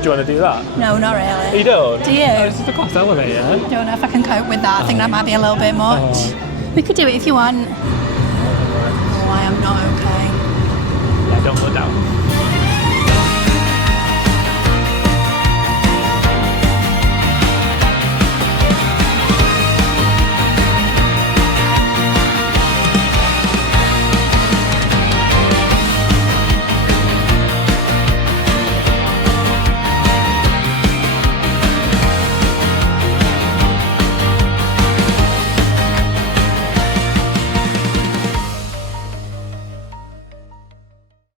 Do you want to do that? No, not really. You don't? Do you? Oh, it's just a glass elevator. I don't know if I can cope with that. I think that might be a little bit much. We could do it if you want. Oh, I am not okay. Yeah, don't go down.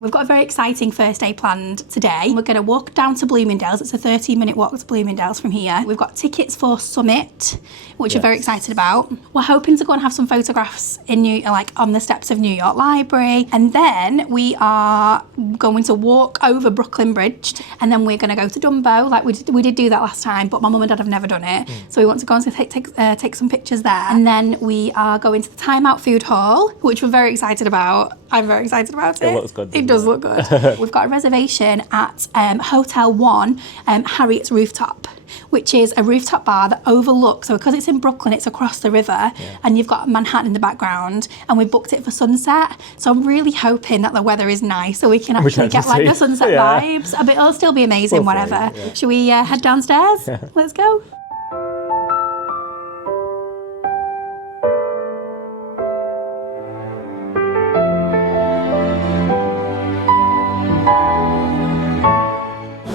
We've got a very exciting first day planned today. We're going to walk down to Bloomingdale's. It's a 13-minute walk to Bloomingdale's from here. We've got tickets for Summit, which we're very excited about. We're hoping to go and have some photographs in on the steps of New York Library, and then we are going to walk over Brooklyn Bridge, and then we're going to go to Dumbo. Like we did do that last time, but my mum and dad have never done it, so we want to go and take some pictures there. And then we are going to the Time Out Food Hall, which we're very excited about. I'm very excited about it. It looks good. It does look good. We've got a reservation at Hotel One, Harriet's Rooftop, which is a rooftop bar that overlooks, so because it's in Brooklyn, it's across the river, and you've got Manhattan in the background, and we booked it for sunset. So I'm really hoping that the weather is nice so we can actually get like the sunset vibes. But it'll still be amazing, whatever. Should we head downstairs? Let's go.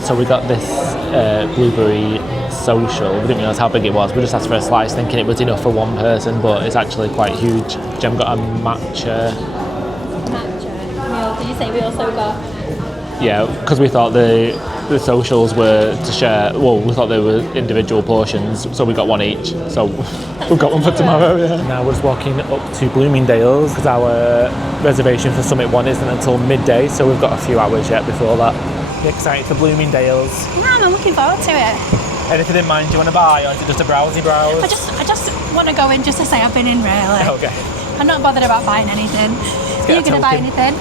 So we got this blueberry social. We didn't realise how big it was. We just asked for a slice thinking it was enough for one person, but it's actually quite huge. Jem got a matcha. Did you say we also got? Yeah, because we thought the socials were to share. Well, we thought they were individual portions, so we got one each. So we've got one for tomorrow. Now we're just walking up to Bloomingdale's because our reservation for Summit One isn't until midday, so we've got a few hours yet before that. You excited for Bloomingdale's? Yeah, I'm looking forward to it. Anything in mind you want to buy, or is it just a browse? I just want to go in just to say I've been in, really. Okay. I'm not bothered about buying anything. Are you going to buy anything?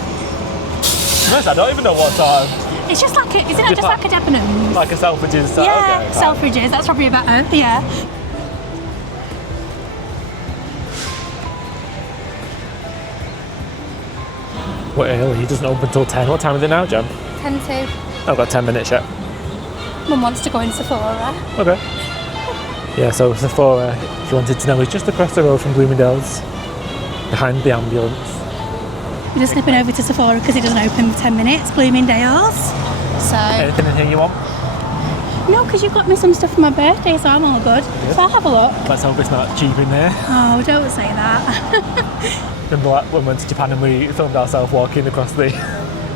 I don't even know what sort of... It's just like a, isn't it just like a Debenhams? Like a Selfridges? Yeah, okay, Selfridges, that's probably better, yeah. We're early, it doesn't open till 10. What time is it now, Jem? 10 to. I've got 10 minutes yet. Mum wants to go in Sephora. Okay. Yeah, so Sephora, if you wanted to know, is just across the road from Bloomingdale's, behind the ambulance. We're just slipping over to Sephora because it doesn't open for 10 minutes, Bloomingdale's. So. Anything in here you want? No, because you got me some stuff for my birthday, so I'm all good. So I'll have a look. Let's hope it's not cheap in there. Oh, don't say that. Remember when we went to Japan and we filmed ourselves walking across the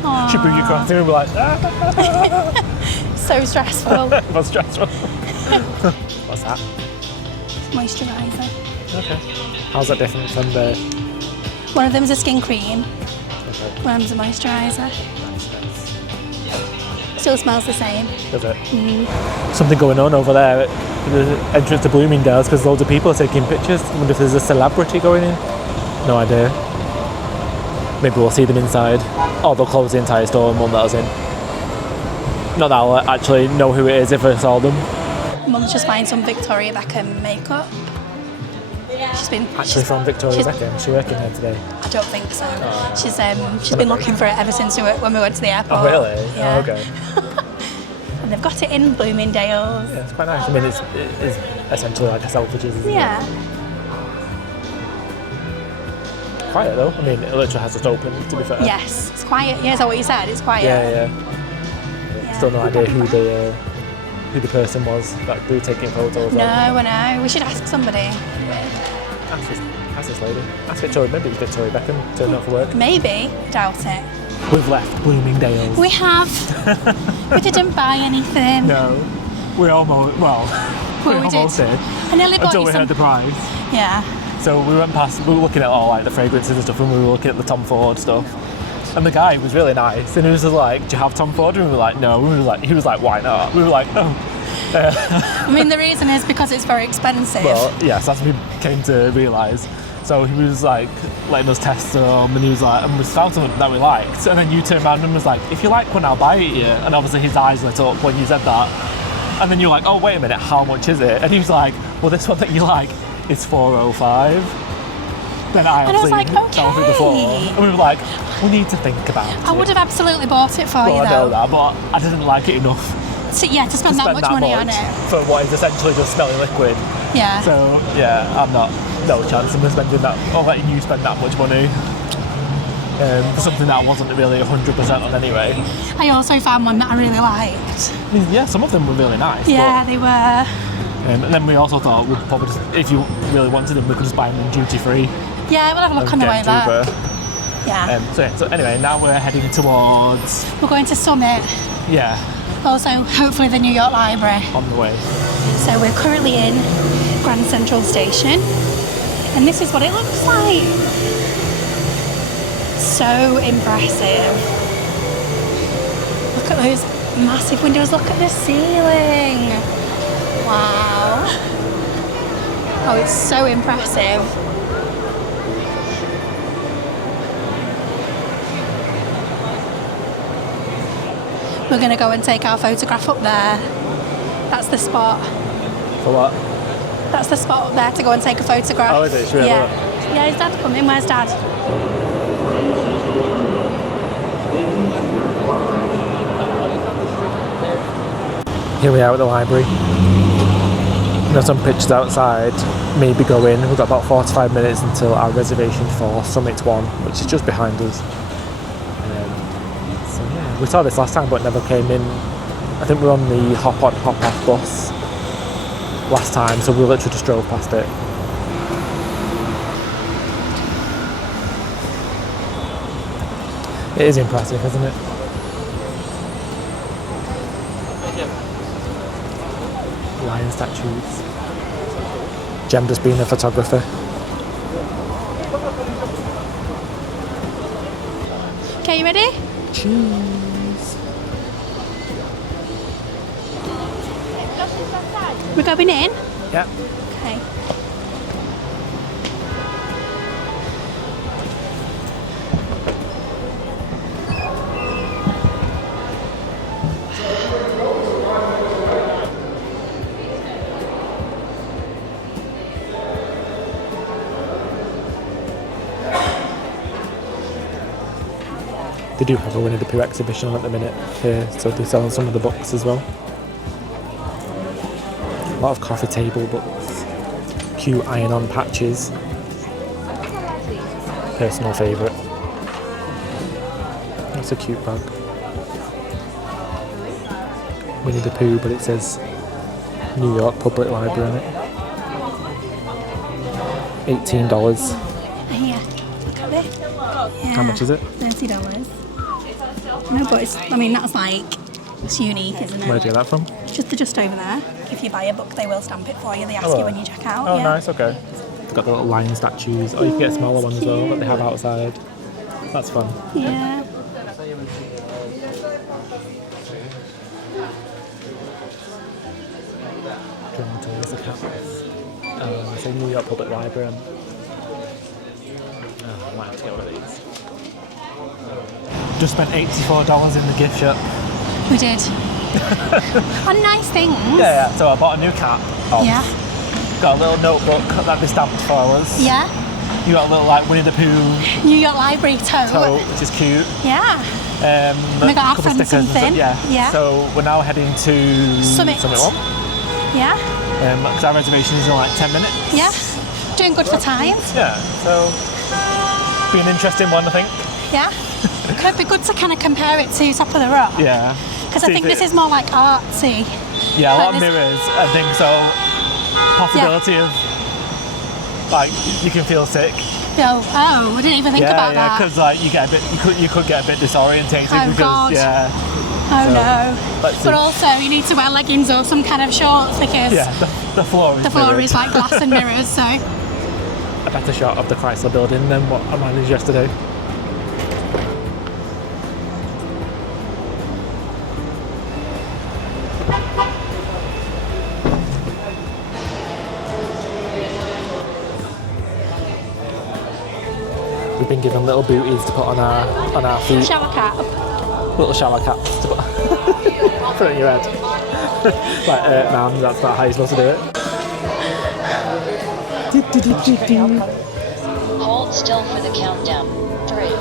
Shibuya crossing and we were like, So stressful. It was stressful. What's that? Moisturiser. Okay. How's that different from the... One of them's a skin cream. Okay. One of them's a moisturiser. Nice. Still smells the same. Does it? Something going on over there at the entrance to Bloomingdale's because loads of people are taking pictures. I wonder if there's a celebrity going in. No idea. Maybe we'll see them inside. Or they'll close the entire store and won't let us in. Not that I'll actually know who it is if I saw them. Mum's just buying some Victoria Beckham makeup. She's from Victoria Beckham. Is she working here today? I don't think so. She's been looking for it ever since when we went to the airport. Oh really? Yeah. Oh, okay. And they've got it in Bloomingdale's. Yeah, it's quite nice. I mean, it's essentially like a Selfridges, isn't it? Yeah. Quiet though. I mean, it literally has just opened, to be fair. Yes, it's quiet. Yeah, is that what you said? It's quiet. Yeah. Still no idea who the person was that we were taking photos No, I know. We should ask somebody. Ask this lady. Ask Victoria. Maybe it's Victoria Beckham turning up for work. Maybe. Doubt it. We've left Bloomingdale's. We have. We didn't buy anything. No. We almost, we almost did. I nearly bought until you we heard the price. Yeah. So we went past, we were looking at all like the fragrances and stuff, and we were looking at the Tom Ford stuff. And the guy was really nice, and he was just like, "Do you have Tom Ford?" And we were like, "No." He was like, "Why not?" We were like, "Oh." I mean, the reason is because it's very expensive. Well, yes, as we came to realise. So he was like letting us test them, and he was like, and we found something that we liked. And then you turned around and was like, if you like one, I'll buy it you. And obviously his eyes lit up when you said that. And then you're like, oh, wait a minute, how much is it? And he was like, well, this one that you like is $405. Then I was like, fell through the floor. And we were like, we need to think about it. I would have absolutely bought it for you, I know though. that, but I didn't like it enough So, yeah, to spend that much money on it. for what is essentially just smelling liquid. Yeah. So, yeah, I'm not, no chance of spending that, or letting you spend that much money for something that I wasn't really 100% on anyway. I also found one that I really liked. I mean, yeah, some of them were really nice. Yeah, they were. And then we also thought we'd probably just, if you really wanted them, we could just buy them in duty free. Yeah, we'll have a look on the way back. Yeah. So anyway, now we're heading towards... We're going to Summit. Yeah. Also, hopefully the New York Library. On the way. So we're currently in Grand Central Station. And this is what it looks like. So impressive. Look at those massive windows. Look at the ceiling. Wow. Oh, it's so impressive. We're going to go and take our photograph up there. That's the spot. For what? That's the spot up there to go and take a photograph. Oh, is it? Should we have a look? Yeah, is Dad coming? Where's Dad? Here we are at the library. There's some pictures outside, maybe go in. We've got about 45 minutes until our reservation for Summit One, which is just behind us. So yeah, we saw this last time but never came in. I think we were on the hop on, hop off bus last time, so we literally just drove past it. It is impressive, isn't it? Lion statues. Jem just being a photographer. Okay, you ready? Cheese. We're going in? Yeah. Okay. They do have a Winnie the Pooh exhibition on at the minute here, so they're selling some of the books as well. A lot of coffee table books, cute iron-on patches. Personal favourite. That's a cute bag. Winnie the Pooh, but it says New York Public Library on it. $18. Here, look at this. Yeah. How much is it? $30. No, but it's, I mean, that's like, it's unique, isn't it? Where do you get that from? Just over there. If you buy a book, they will stamp it for you. They ask you when you check out. Oh, yeah. nice, okay. They've got the little lion statues. Oh, you can get a smaller one as well that they have outside. That's fun. Yeah. There's a cat. It's a New York Public Library. I might have to get one of these. Just spent $84 in the gift shop. We did. On nice things. Yeah. So I bought a new cat. Yeah. Got a little notebook that they stamped for us. Yeah. You got a little like Winnie the Pooh New York Library tote. which is cute. Yeah. We got our friend something. Yeah. So we're now heading to Summit. One. Yeah. Because our reservation is in like 10 minutes. Yeah. Doing good for time. Yeah. So be an interesting one, I think. Yeah. Could be good to kind of compare it to Top of the Rock. Yeah. Because I think this is more like artsy. Yeah, a lot Like of this- mirrors. I think so. Possibility of like you can feel sick. Oh, I didn't even think about that. because like you get a bit, you could get a bit disorientated Oh, because God. yeah. Oh So, no. let's see. But also you need to wear leggings or some kind of shorts because Yeah, the floor is the floor mirrored. is like glass and mirrors, so A better shot of the Chrysler building than what I managed yesterday. been given little booties to put on our feet. Shower cap. Little shower caps to put on your head. Like, ma'am, that's not how you're supposed to do it. Hold still for the countdown. 3, 2,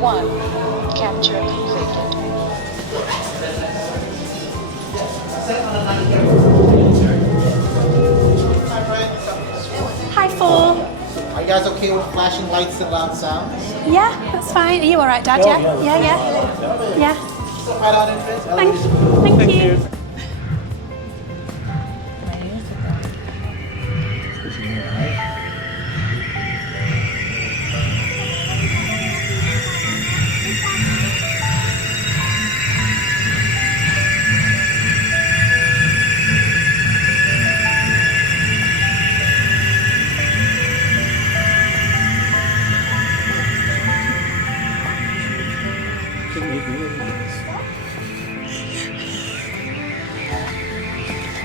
1. Capture completed. Hi, 4. Are you guys okay with flashing lights and loud sounds? Yeah, that's fine. Are you all right, Dad? Yeah? Yeah. Right on entrance. Thank you.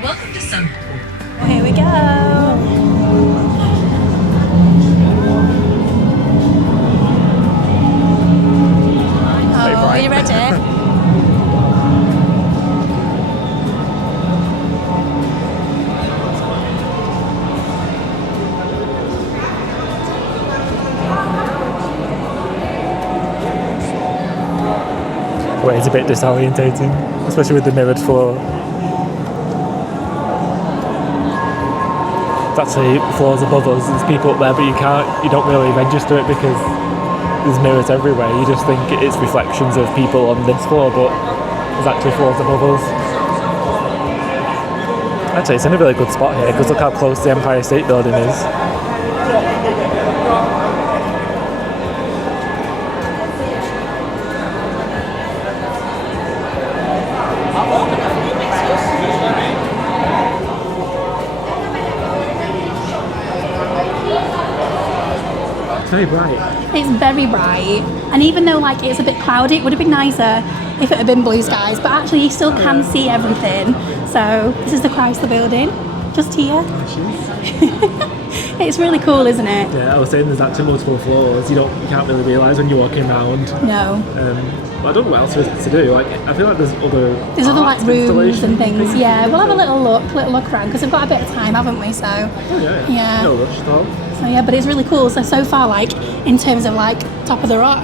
Welcome to Summit. Here we go. Oh, are you ready? Well, it's a bit disorientating, especially with the mirrored floor. It's actually floors above us, there's people up there, but you don't really register it because there's mirrors everywhere. You just think it's reflections of people on this floor, but there's actually floors above us. Actually, it's in a really good spot here because look how close the Empire State Building is. It's very bright. It's very bright, and even though like it's a bit cloudy, it would have been nicer if it had been blue skies, but actually you still can see everything. So this is the Chrysler building, just here. It's really cool, isn't it? Yeah, I was saying there's actually multiple floors. You can't really realise when you're walking around. No. I don't know what else there is to do. Like, I feel like there's other like rooms and things. Yeah, we'll have a Yeah. little look around because we've got a bit of time, haven't we? So Oh yeah. Yeah. No rush at all. so yeah, but it's really cool. So far, like in terms of like top of the rock,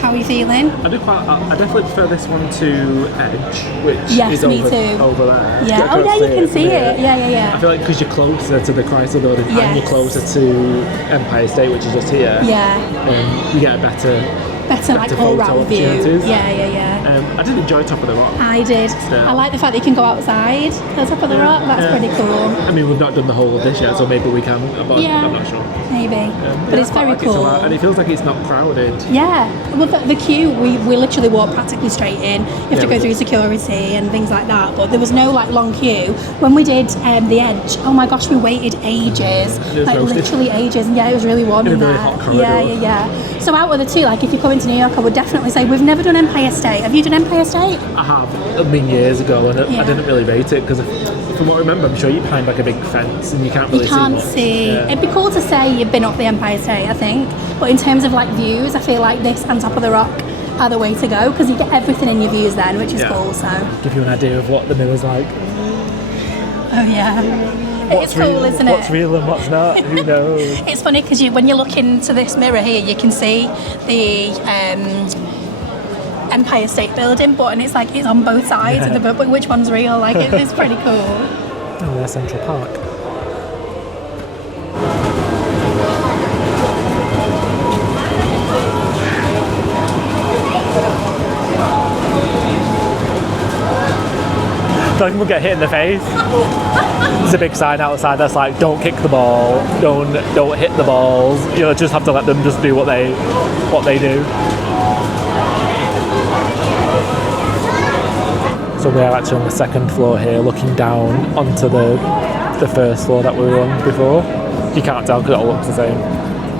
how are you feeling? I definitely prefer this one to Edge, which Yes, is me over, too. over there. Yeah. I Oh can't yeah, you can from see here. it. Yeah. I feel like because you're closer to the Chrysler building and Yes. you're closer to Empire State, which is just here, Yeah. you get a better Like all photo round view. opportunities. Yeah. I did enjoy Top of the Rock. I did. Yeah. I like the fact that you can go outside to the top of the rock. That's Yeah. pretty cool. I mean, we've not done the whole of this yet, so maybe we can, but Yeah. I'm not sure. Maybe. But Yeah, it's I quite very like it a cool. lot, and it feels like it's not crowded. Yeah, well, the queue, we literally walked practically straight in. You have to Yeah, go we through did. security and things like that, but there was no like long queue. When we did the Edge, oh my gosh, we waited ages, was like roasted. literally ages, and yeah, it was really warm In a in really there. hot corridor. Yeah. So out of the two, like if you're coming to New York, I would definitely say we've never done Empire State. Have you done Empire State? I have, I mean, years ago, and Yeah. I didn't really rate it because from what I remember, I'm sure you're behind like a big fence and you can't really You can't see much. see. Yeah. It'd be cool to say you've been up the Empire State, I think. But in terms of like views, I feel like this and Top of the Rock are the way to go because you get everything in your views then, which is Yeah. cool. So, Give you an idea of what the mirror's like. oh yeah, it's cool, real, isn't what's it? real and what's not? Who knows? It's funny because when you look into this mirror here, you can see the Empire State Building, and it's like it's on both sides of the book. But which one's real? Like it's pretty cool. Oh, there's Central Park. Don't we'll get hit in the face. There's a big sign outside that's like, "Don't kick the ball, don't hit the balls." You'll just have to let them just do what they do. So we are actually on the second floor here, looking down onto the first floor that we were on before. You can't tell because it all looks the same,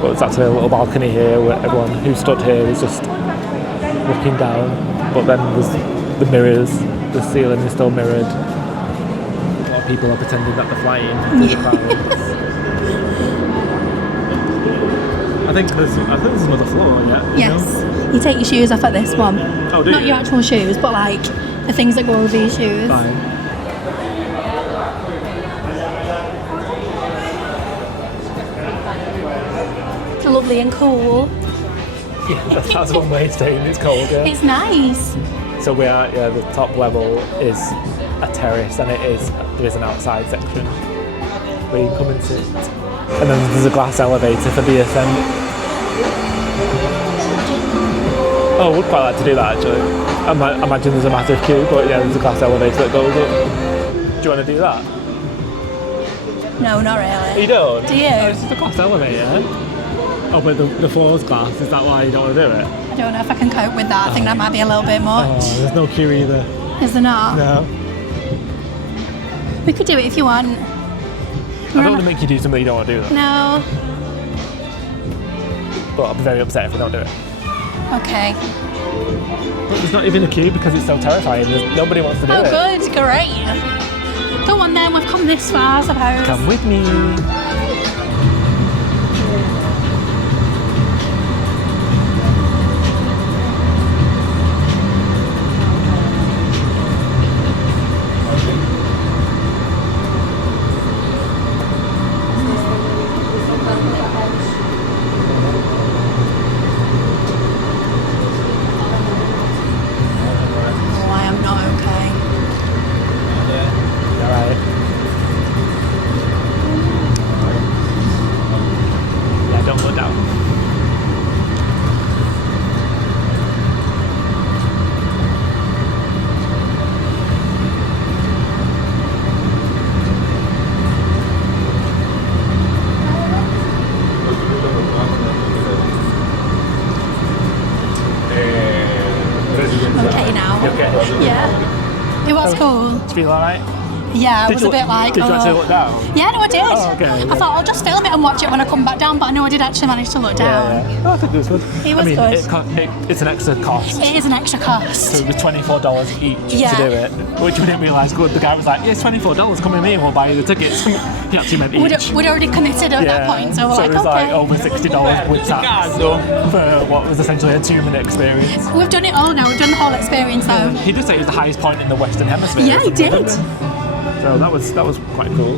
but it's actually a little balcony here where everyone who stood here is just looking down. But then there's the mirrors. The ceiling is still mirrored. A lot of people are pretending that they're flying through the clouds. I think there's another floor, yeah? Yes. You take your shoes off at this one. Oh, do Not you? your actual shoes, but like the things that go over your shoes. Fine. Lovely and cool. Yeah, that's one way of saying it's cold, yeah. It's nice. So we are, yeah, the top level is a terrace and there is an outside section where you can come and sit. And then there's a glass elevator for the ascent. Oh, I would quite like to do that actually. I imagine there's a massive queue, but yeah, there's a glass elevator that goes up. Do you want to do that? No, not really. You don't? Do you? Oh, it's just a glass elevator. Oh, but the floor's glass, is that why you don't want to do it? I don't know if I can cope with that. I think that might be a little bit much. Oh, there's no queue either. Is there not? No. We could do it if you want. I don't want to make you do something you don't want to do though. No. But I'll be very upset if we don't do it. Okay. But there's not even a queue because it's so terrifying. Nobody wants to do it. Oh, good. Great. Go on then. We've come this far, I suppose. Come with me. It was cool. Did you feel alright? Yeah, I was a bit like, Did you actually look down? Yeah, no, I did. Oh, okay. I thought I'll just film it and watch it when I come back down, but I know I did actually manage to look down. Yeah. Oh, I think it was good. It was good. It's an extra cost. It is an extra cost. So it was $24 each Yeah. to do it, which we didn't realise. Good. The guy was like, "Yeah, it's $24. Come with me, and we'll buy you the tickets." He actually meant each. We'd already committed at that point, so we're so like, it was okay. like over $60 with tax for what was essentially a 2-minute experience. We've done it all now. We've done the whole experience though. He did say it was the highest point in the Western Hemisphere. Yeah, he did. So that was quite cool.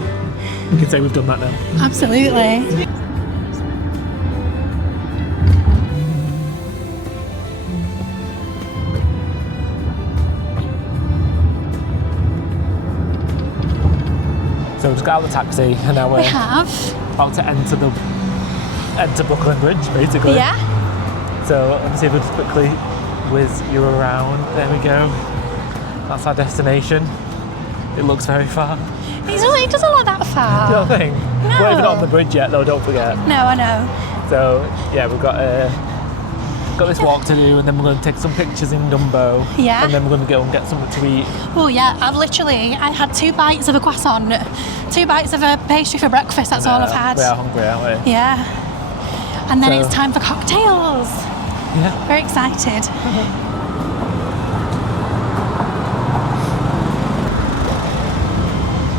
We can say we've done that now. Absolutely. So we just got out of the taxi and now we're We have. about to enter Brooklyn Bridge, basically. Yeah. So let me see if we just quickly whiz you around. There we go. That's our destination. It looks very far. It doesn't look that far. You don't think? No. We're even on the bridge yet though, don't forget. No, I know. So yeah, we've got this walk to do and then we're going to take some pictures in Dumbo. Yeah. And then we're going to go and get something to eat. Oh yeah, I had 2 bites of a croissant, 2 bites of a pastry for breakfast, that's all I've had. We are hungry, aren't we? Yeah. And then So- it's time for cocktails. Yeah. Very excited.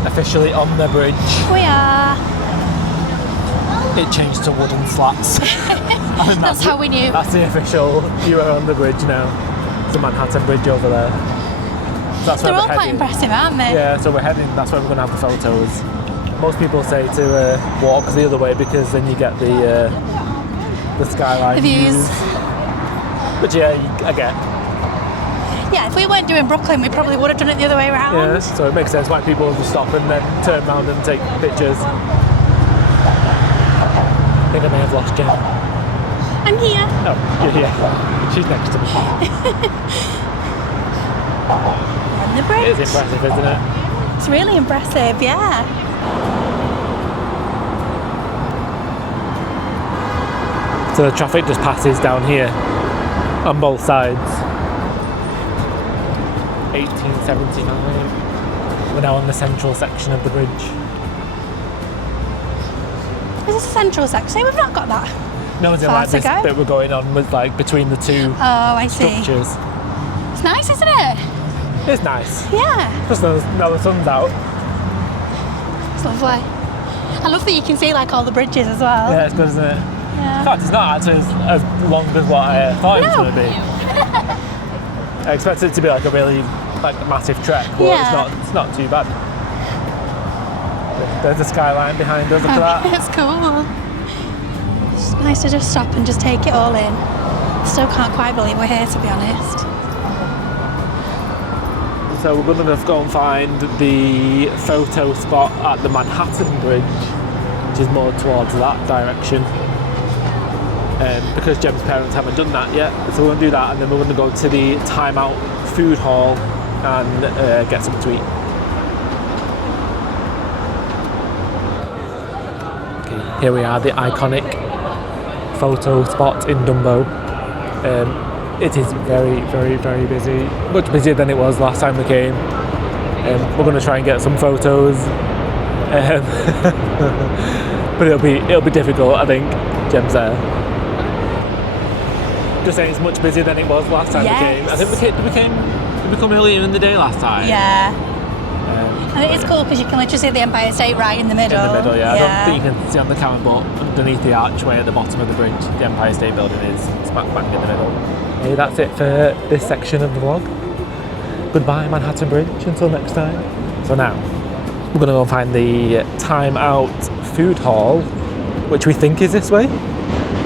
Officially on the bridge. We are. It changed to wooden slats. I think That's how we knew. That's the official, you are on the bridge now. There's a Manhattan Bridge over there. So that's They're where all we're quite heading. impressive, aren't they? Yeah, so we're heading, that's where we're going to have the photos. Most people say to walk the other way because then you get the skyline The views. But yeah, I get. Yeah, if we weren't doing Brooklyn, we probably would have done it the other way around. Yeah, so it makes sense why people just stop and then turn around and take pictures. I think I may have lost Jen. I'm here. No, you're here. She's next to me. On the bridge. It is impressive, isn't it? It's really impressive, yeah. So the traffic just passes down here on both sides. 1879. We're now on the central section of the bridge. Is this a central section? We've not got that. No, it's Far like to this go? bit we're going on with like between the two Oh, I see. structures. It's nice, isn't it? It's nice. Yeah, Just now the sun's out. it's lovely. I love that you can see like all the bridges as well. Yeah, it's good, isn't it? In fact, it's not actually as long as what I thought it was No. going to be. I expected it to be like a really massive trek, but it's not too bad. There's the skyline behind us, look at that. It's cool. It's nice to just stop and just take it all in. Still can't quite believe we're here, to be honest. So we're going to go and find the photo spot at the Manhattan Bridge, which is more towards that direction. Because Jem's parents haven't done that yet, so we're going to do that, and then we're going to go to the Time Out food hall and get something to eat. Okay, here we are, the iconic photo spot in DUMBO. It is very, very, very busy, much busier than it was last time we came. We're going to try and get some photos, but it'll be difficult. I think Jem's there. Just saying, it's much busier than it was last time we came. I think we come earlier in the day last time. Yeah. And it is cool because you can literally see the Empire State right in the middle. In the middle, yeah. I don't think you can see on the camera, but underneath the archway at the bottom of the bridge, the Empire State Building is smack bang in the middle. Okay, that's it for this section of the vlog. Goodbye, Manhattan Bridge, until next time. So now, we're going to go and find the Time Out food hall, which we think is this way.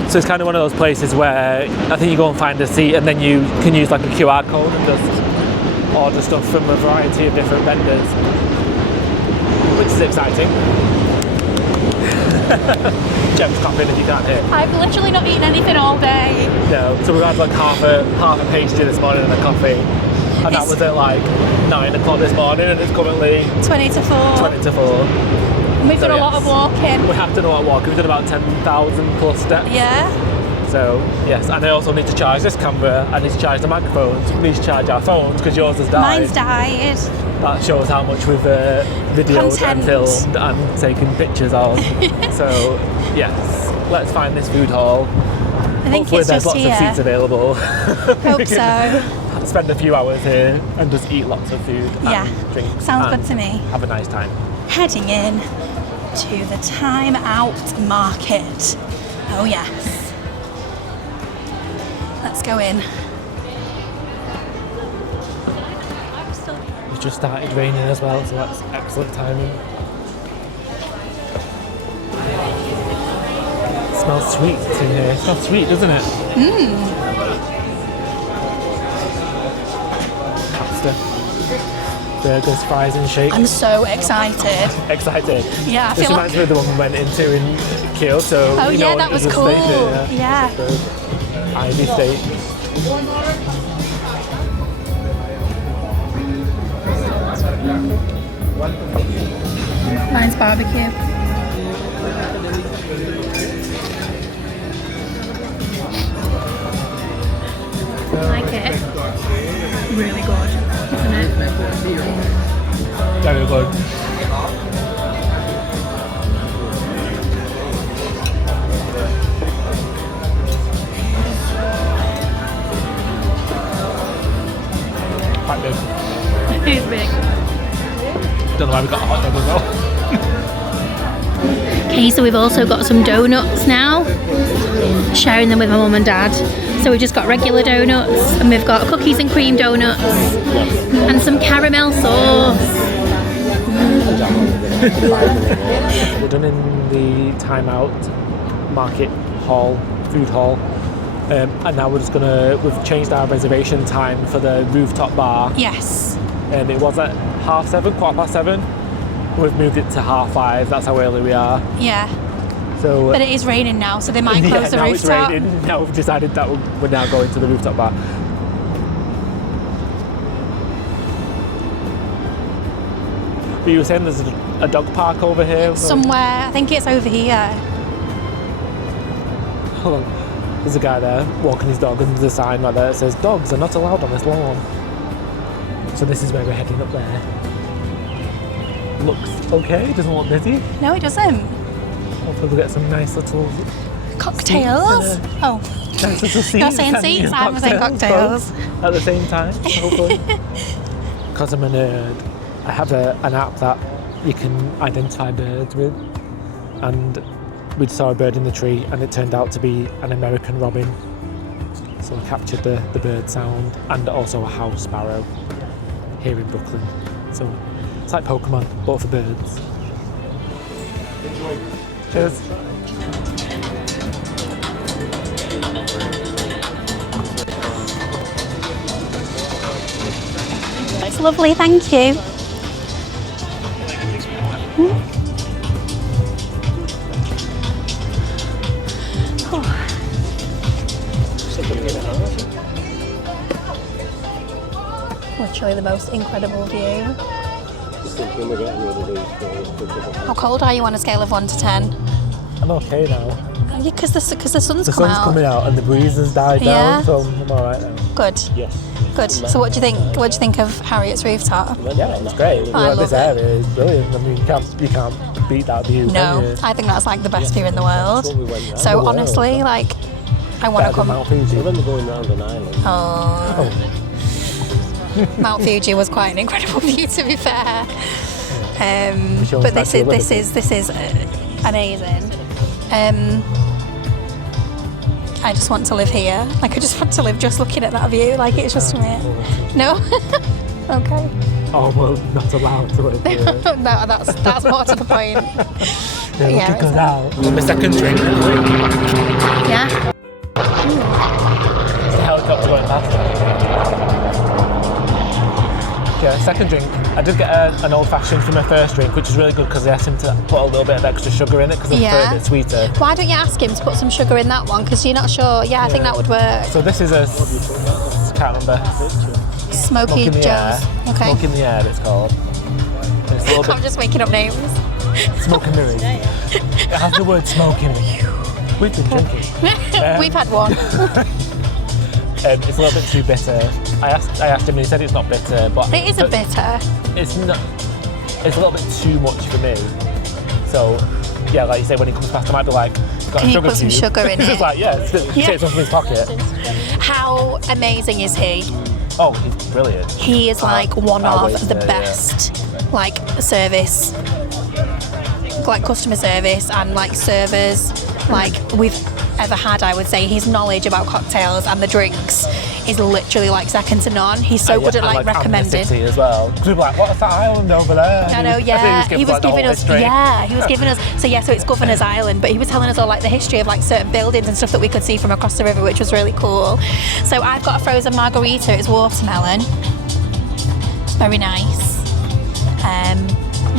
So it's kind of one of those places where I think you go and find a seat and then you can use like a QR code and just order stuff from a variety of different vendors, which is exciting. Jem's coughing if you can't hear. I've literally not eaten anything all day. No, so we had like half a pastry this morning and a coffee, and that was at like 9 o'clock this morning, and it's currently 20 to 4. 20 to 4. And we've done a lot of walking. We have done a lot of walking. We've done about 10,000 plus steps. Yeah. So yes, and I also need to charge this camera. I need to charge the microphones. We need to charge our phones because yours has died. Mine's died. That shows how much we've videoed and filmed and taken pictures of. So yes, let's find this food hall. I think Hopefully it's there's just lots here. of seats available. Hope so. Spend a few hours here and just eat lots of food and drink. Sounds and good to me. Have a nice time. Heading in to the Time Out Market. Oh yes. Let's go in. It just started raining as well, so that's excellent timing. It smells sweet in here. It smells sweet, doesn't it? Pasta, burgers, fries and shakes. I'm so excited. Excited. Yeah, I This feel reminds me of the one we went into in Kyoto. Oh You yeah, know, that it was a cool. station, Yeah. So, Ivy State. Mine's barbecue. I like it. Really good, isn't it? Very good. Quite big. It's big. Don't know why we got a hot dog as well. Okay, so we've also got some donuts now. Sharing them with my mum and dad. So we've just got regular donuts and we've got cookies and cream donuts and some caramel sauce. We're done in the Time Out market hall, food hall. And now we're just we've changed our reservation time for the rooftop bar. Yes. It was at 7:30, 7:15. We've moved it to 5:30, that's how early we are. Yeah. So, But it is raining now, so they might close the now rooftop. It's raining. Now we've decided that we're now going to the rooftop bar. But you were saying there's a dog park over here? Somewhere, I think it's over here. Hold on. There's a guy there walking his dog and there's a sign right there that says dogs are not allowed on this lawn. So this is where we're heading up there. Looks okay, doesn't look busy. No, it doesn't. Hopefully we'll get some nice little Cocktails? Seats, Oh, nice little seats. you're saying and seats, I'm saying cocktails. both at the same time, hopefully. Because I'm a nerd, I have an app that you can identify birds with, and we saw a bird in the tree and it turned out to be an American robin. So we captured the bird sound and also a house sparrow here in Brooklyn. So it's like Pokemon, but for birds. Cheers. It's lovely, thank you. Literally the most incredible view. How cold are you on a scale of 1 to 10? I'm okay now. Because the sun's The come sun's out. coming out and the breeze has died Yeah. down, so I'm alright now. Good. Yes. Good. So what do you think? What do you think of Harriet's rooftop? Yeah, it's great. I love This it. area is brilliant. I mean, you can't beat that view. No, can you? I think that's like the best view in the world. So The world. honestly, like, I want to Better than come. Mount Fuji. When they're going around an island. Oh. Mount Fuji was quite an incredible view, to be fair. But this is amazing. I just want to live here. Like, I just want to live just looking at that view. Like, it's just me. No? Okay. Oh, well, not allowed to live here. No, that's more to the point. Yeah, look it's- at that. My second drink. Yeah. It's a helicopter going past. Yeah, second drink. I did get an old fashioned for my first drink, which is really good because I asked him to put a little bit of extra sugar in it because I prefer it a bit sweeter. Why don't you ask him to put some sugar in that one? Because you're not sure. Yeah, I think that would work. So this is can't remember. Smoky Smoke in the Joe's. air. Okay. Smoke in the air, it's called. It's a little I'm just making up names. bit smoke in the mirrors. It has the word smoke in it. We've been drinking. We've had one. It's a little bit too bitter. I asked him and he said it's not bitter, but It is a bitter. It's not. It's a little bit too much for me. So yeah, like you say, when he comes past, I might be like, got Can a you sugar put some cube. sugar in It's it? like, yeah, it's something in his pocket. How amazing is he? Oh, he's brilliant. He is like one I of wasted the it, best, like service, like customer service and like servers, like we've ever had. I would say his knowledge about cocktails and the drinks is literally like second to none. He's so good at like recommending. City as well. Because people are like, what's that island over there? I know, yeah. He was giving us, so it's Governor's Island, but he was telling us all like the history of like certain buildings and stuff that we could see from across the river, which was really cool. So I've got a frozen margarita. It's watermelon. It's very nice.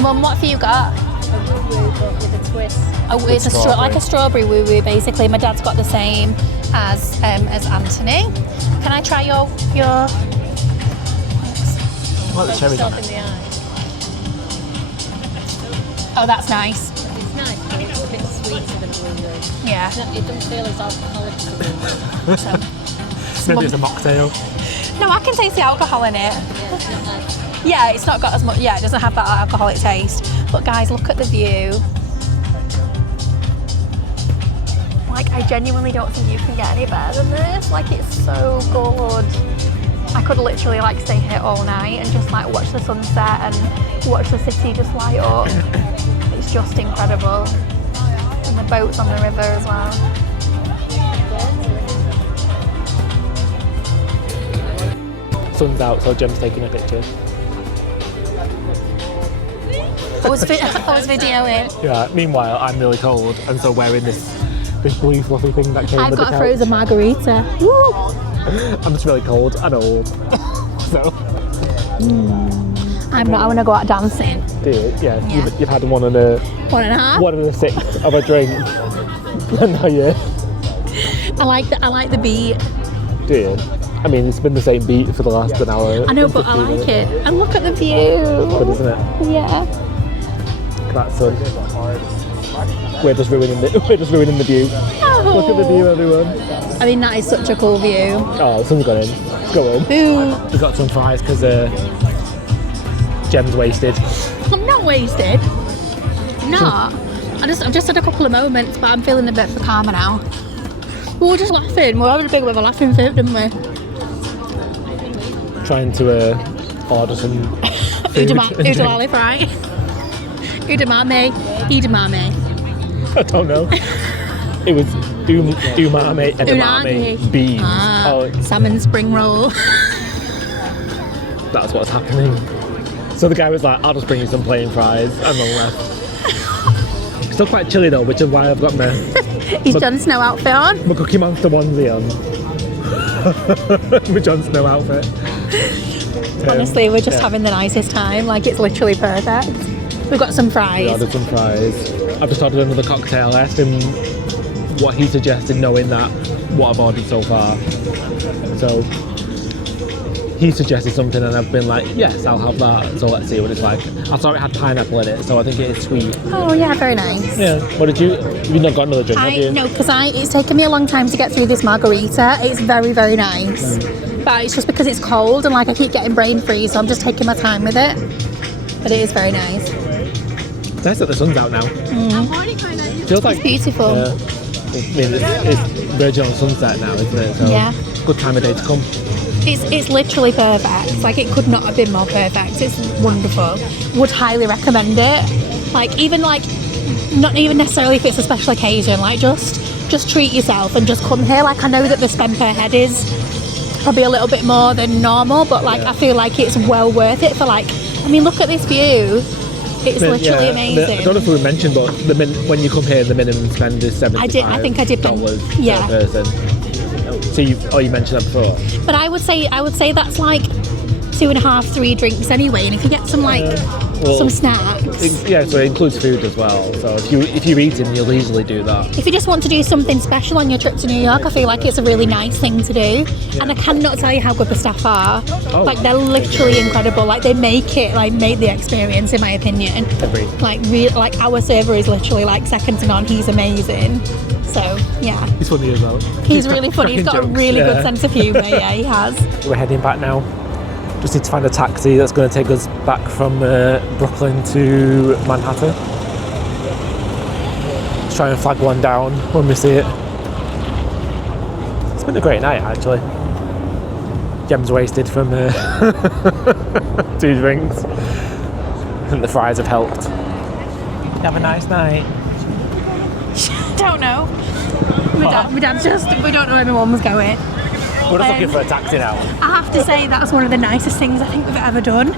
Mum, what have you got? With a twist. Oh, it's like a strawberry woo woo basically. My dad's got the same as Anthony. Can I try your? What the cherries on In it? the eye. Oh, that's nice. It's nice, but it's a bit sweeter than blue woo. Yeah. It doesn't feel as alcoholic as blue woo. Maybe it's a mocktail. No, I can taste the alcohol in it. Yeah, it's not like Yeah, it's not got as much. Yeah, it doesn't have that alcoholic taste. But guys, look at the view. Like, I genuinely don't think you can get any better than this. Like, it's so good. I could literally like stay here all night and just like watch the sunset and watch the city just light up. It's just incredible. And the boats on the river as well. Sun's out, so Jem's taking a picture. I was videoing. Yeah. Meanwhile, I'm really cold, and so wearing this blue fluffy thing that came I've with got the a couch. frozen margarita. Woo! I'm just really cold and old. So, I'm not. I want to go out dancing. dude, yeah, Yeah. You've had 1 1/2 1.5. of a drink. And now you I like the beat. do you? I mean, it's been the same beat for the last an hour. I know, and but I 15 like minutes. it. And look at the view. Good, isn't it? Yeah. Look at that sun. We're just ruining the view. Look at the view, everyone. I mean, that is such a cool view. Oh, the sun's gone in. Let's go home. Boo. We've got some fries because Jem's wasted. I'm not wasted. Not. I've just had a couple of moments, but I'm feeling a bit calmer now. We were just laughing. We were having a big bit of a laughing fit, didn't we? Trying to order some food. Udamali fry. Udamame. I don't know. It was umami, edamame, beans. Oh, Salmon spring roll. that's what's happening. So the guy was like, I'll just bring you some plain fries, and then left. Still quite chilly though, which is why I've got His Jon Snow outfit on. my Cookie Monster onesie on. My Jon Snow outfit. Honestly, we're just having the nicest time. Like, it's literally perfect. We've got some fries. We ordered some fries. I've just ordered another cocktail. I asked him what he suggested, knowing that what I've ordered so far. So he suggested something and I've been like, yes, I'll have that. So let's see what it's like. I saw it had pineapple in it, so I think it is sweet. Oh yeah, very nice. Yeah. What did you? You've not got another drink, have you? No, because it's taken me a long time to get through this margarita. It's very, very nice. But it's just because it's cold and like I keep getting brain freeze, so I'm just taking my time with it. But it is very nice. It's nice that the sun's out now. Feels like It's beautiful. I mean, it's verging on sunset now, isn't it? So Yeah. good time of day to come. It's literally perfect. Like, it could not have been more perfect. It's wonderful. Would highly recommend it. Like, even like, not even necessarily if it's a special occasion. Like, just treat yourself and just come here. Like, I know that the spend per head is probably a little bit more than normal, but like I feel like it's well worth it for like. I mean, look at this view. It's literally amazing. I don't know if we mentioned, but when you come here, the minimum spend is $75. I think I did. Yeah. Per person. So you mentioned that before. But I would say that's like 2.5, 3 drinks anyway. And if you get some some snacks. So it includes food as well. So if you're eating, you'll easily do that. If you just want to do something special on your trip to New York, I feel like it's a really nice thing to do. Yeah. And I cannot tell you how good the staff are. Oh, like, they're literally incredible. Like, they make the experience, in my opinion. Agreed. Like our server is literally like second to none. He's amazing. So yeah. He's funny as well. He's really funny. He's got a really good sense of humour. Yeah, he has. We're heading back now. Just need to find a taxi that's going to take us back from Brooklyn to Manhattan. Let's try and flag one down when we see it. It's been a great night, actually. Gem's wasted from 2 drinks. I think the fries have helped. Have a nice night. Don't know. My dad just, we don't know where my mum was going. We're just looking for a taxi now. I have to say that's one of the nicest things I think we've ever done.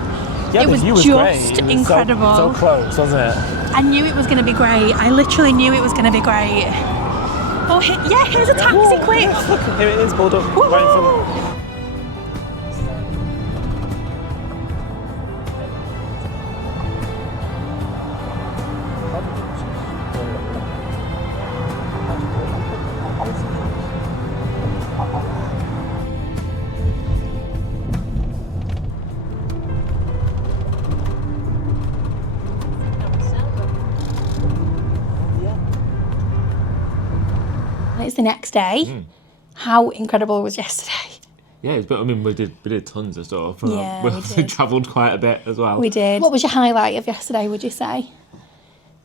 Yeah, it was just great. Incredible. So close, wasn't it? I knew it was going to be great. I literally knew it was going to be great. Oh, here's a taxi, quick. Look, here it is, pulled up right in front. It's the next day. How incredible was yesterday? Yeah, but I mean, we did tons of stuff. Yeah, we did. Travelled quite a bit as well. We did. What was your highlight of yesterday, would you say?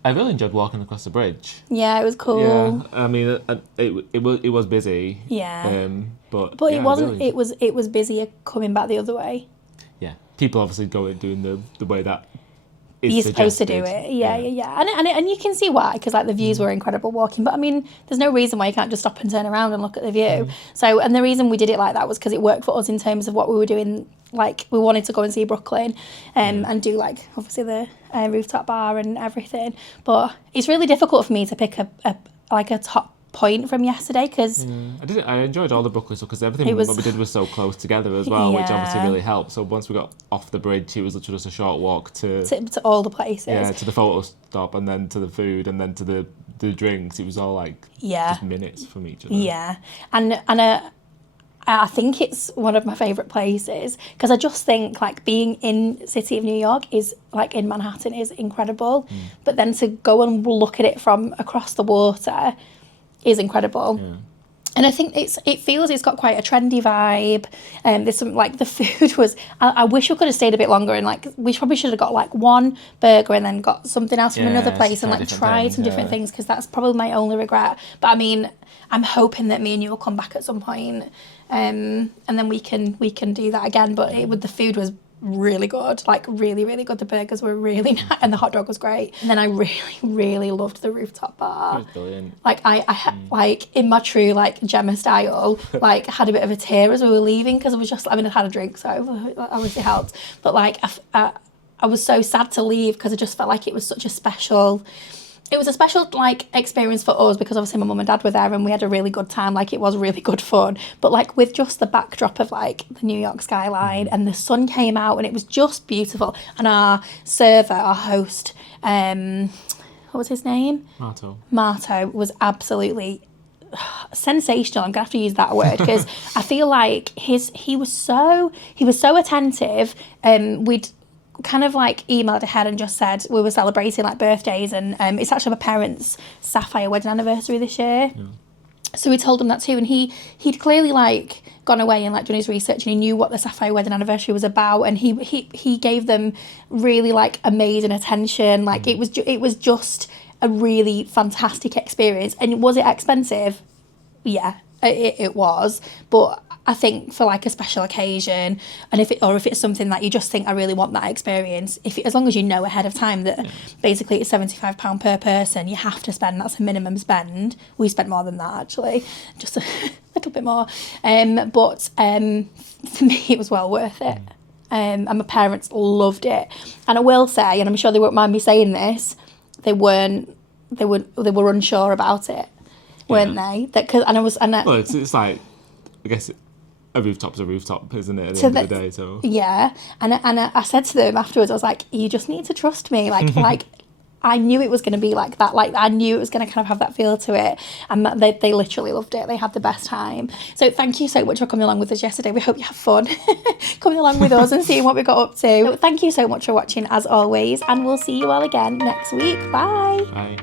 I really enjoyed walking across the bridge. Yeah, it was cool. Yeah, I mean, it was busy. Yeah. But it wasn't. Really... It was busier coming back the other way. Yeah, people obviously doing the way that. You're supposed to do it, yeah. And you can see why, because like the views were incredible walking. But I mean, there's no reason why you can't just stop and turn around and look at the view. So, and the reason we did it like that was because it worked for us in terms of what we were doing. Like, we wanted to go and see Brooklyn, and do like obviously the rooftop bar and everything. But it's really difficult for me to pick a top point from yesterday because I enjoyed all the Brooklyn stuff because everything what we did was so close together as well, which obviously really helped. So once we got off the bridge, it was literally just a short walk to all the places. Yeah, to the photo stop and then to the food and then to the drinks. It was all like just minutes from each other. Yeah, and I think it's one of my favourite places because I just think like being in City of New York is like in Manhattan is incredible, but then to go and look at it from across the water is incredible. Yeah. And I think it's got quite a trendy vibe. There's some like the food was. I wish we could have stayed a bit longer and like we probably should have got like one burger and then got something else from another place and like tried some different things because that's probably my only regret. But I mean, I'm hoping that me and you will come back at some point, and then we can do that again. But the food was really good, like really, really good. The burgers were really nice and the hot dog was great. And then I really, really loved the rooftop bar. It was brilliant. Like like in my true like Gemma style, like had a bit of a tear as we were leaving because I was just, I mean, I'd had a drink, so that obviously helped. But like I was so sad to leave because I just felt like it was such a special, it was a special like experience for us because obviously my mum and dad were there and we had a really good time. Like it was really good fun, but like with just the backdrop of like the New York skyline and the sun came out and it was just beautiful. And our server, our host, what was his name? Marto was absolutely sensational. I'm gonna have to use that word because I feel like he was so attentive. We'd kind of like emailed ahead and just said we were celebrating like birthdays and it's actually my parents' sapphire wedding anniversary this year. So we told him that too, and he'd clearly like gone away and like done his research and he knew what the sapphire wedding anniversary was about, and he gave them really like amazing attention. Like it was just a really fantastic experience. And was it expensive? Yeah, it was, but I think for like a special occasion, and if it's something that you just think I really want that experience, as long as you know ahead of time that basically it's £75 per person, you have to spend, that's a minimum spend. We spent more than that actually, just a little bit more. But for me it was well worth it. And my parents loved it. And I will say, and I'm sure they won't mind me saying this, they were unsure about it, weren't they? Well, it's like, I guess a rooftop's a rooftop, isn't it, at the end of the day? So yeah, and I said to them afterwards, I was like, you just need to trust me, like I knew it was going to be like that, like I knew it was going to kind of have that feel to it, and they literally loved it. They had the best time. So thank you so much for coming along with us yesterday. We hope you have fun coming along with us and seeing what we got up to. So thank you so much for watching as always, and we'll see you all again next week. Bye.